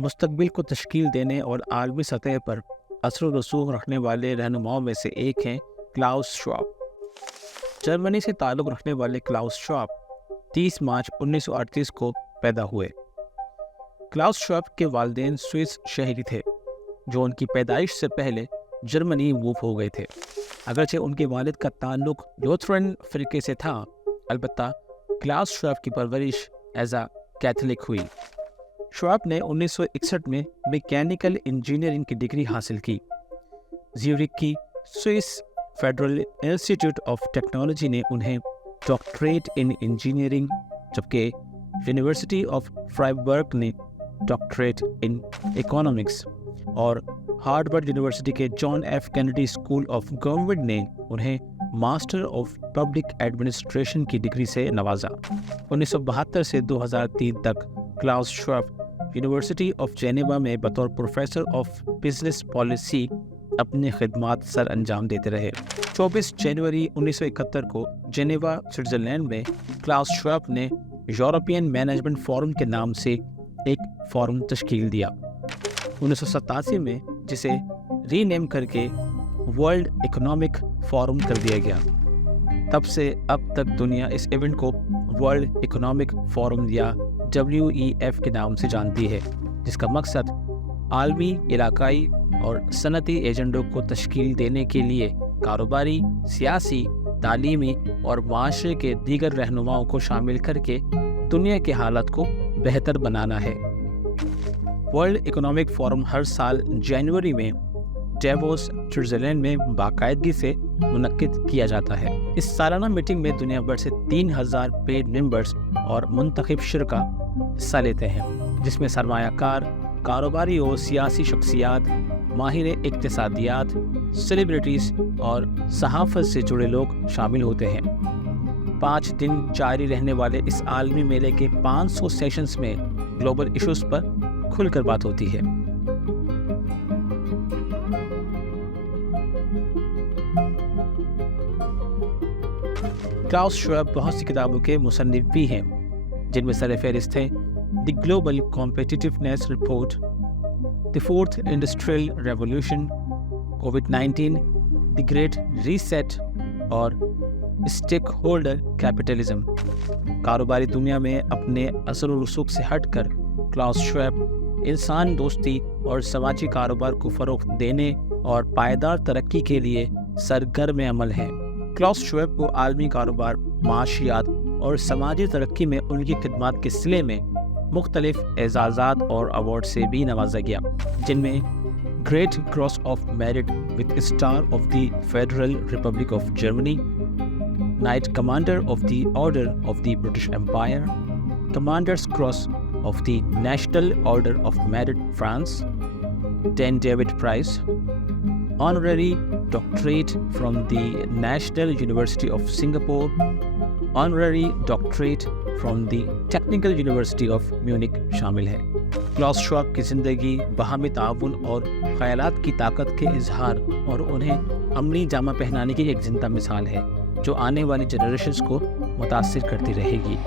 मुस्तकबिल को तश्कील देने और आलमी सतह पर असर व रसूख रखने वाले रहनुमाओं में से एक हैं क्लाउस श्वाब। जर्मनी से ताल्लुक़ रखने वाले क्लाउस श्वाब 30 मार्च 1938 को पैदा हुए। क्लाउस श्वाब के वालिदैन स्विस शहरी थे जो उनकी पैदाइश से पहले जर्मनी मूव हो गए थे। अगरचे उनके वालिद का ताल्लुक़ लूथरन फ़िरके से था, अलबत्ता क्लाउस श्वाब की परवरिश एज अ कैथोलिक हुई। श्वाब ने 1961 में मैकेनिकल इंजीनियरिंग की डिग्री हासिल की। ज्यूरिख की Swiss Federal Institute of Technology ने उन्हें डॉक्टरेट इन इंजीनियरिंग, जबकि यूनिवर्सिटी ऑफ फ्राइबर्ग ने डॉक्टरेट इन इकोनॉमिक्स और हार्वर्ड यूनिवर्सिटी के John F Kennedy School of Government ने उन्हें मास्टर ऑफ पब्लिक एडमिनिस्ट्रेशन की डिग्री से नवाजा। 1972 से 2003 तक Klaus Schwab University of Geneva में बतौर प्रोफेसर ऑफ बिजनेस पॉलिसी अपनी खिदमात सर अंजाम देते रहे। 24 जनवरी 1971 को जेनेवा स्विट्ज़रलैंड में क्लाउस श्वाब ने यूरोपियन मैनेजमेंट फोरम के नाम से एक फोरम तश्कील दिया। 1987 में जिसे रीनेम करके वर्ल्ड इकोनॉमिक फोरम कर दिया गया। तब से अब तक दुनिया इस इवेंट को वर्ल्ड इकोनॉमिक फोरम या WEF के नाम से जानती है, जिसका मकसद आलमी, इलाकाई और सनती एजेंडों को तश्कील देने के लिए कारोबारी, सियासी, तालीमी और माशरे के दीगर रहनुमाओं को शामिल करके दुनिया की हालत को बेहतर बनाना है। वर्ल्ड इकोनॉमिक फोरम हर साल जनवरी में डेवोस स्विट्ज़रलैंड में बाकायदगी से मुनक्किद किया जाता है। इस सालाना मीटिंग में दुनिया भर से 3000 पेड मेंबर्स और मुंतखब शुरका हिस्सा लेते हैं, जिसमें सरमायाकार, कारोबारी और सियासी शख्सियात, माहिर इक्तिसादियात, सेलिब्रिटीज़ और सहाफ़त से जुड़े लोग शामिल होते हैं। 5 दिन जारी रहने वाले इस आलमी मेले के 500 सेशंस में ग्लोबल इश्यूज़ पर खुलकर बात होती है। क्लाउस श्वाब बहुत सी किताबों के मुसन्निफ भी हैं, जिनमें सरफ़हरिस्त हैं the global competitiveness report, the fourth industrial revolution, covid, the great reset और स्टेक होल्डर कैपिटलिज्म। कारोबारी दुनिया में अपने असर व रसूख से हटकर क्लाउस श्वाब इंसान दोस्ती और समाजी कारोबार को फ़रोग़ देने और पायदार तरक्की के लिए सरगर्म अमल हैं। क्लाउस श्वाब को आलमी कारोबार, माशियात और समाजी तरक्की में उनकी खिदमात के सिले में मुख्तलिफ एजाज़ात और अवार्ड से भी नवाजा गया, जिनमें Great Cross of Merit with Star of the Federal Republic of Germany, Knight Commander of the Order of the British Empire, Commander's Cross of the National Order of Merit France, 10 David Prize, Honorary Doctorate from the National University of Singapore, Honorary Doctorate from the Technical University of Munich शामिल है। Klaus Schwab की ज़िंदगी बाहमी ताउन और ख़यालात की ताकत के इजहार और उन्हें अमली जामा पहनाने की एक जिंदा मिसाल है, जो आने वाली जनरेशंस को मुतासिर करती रहेगी।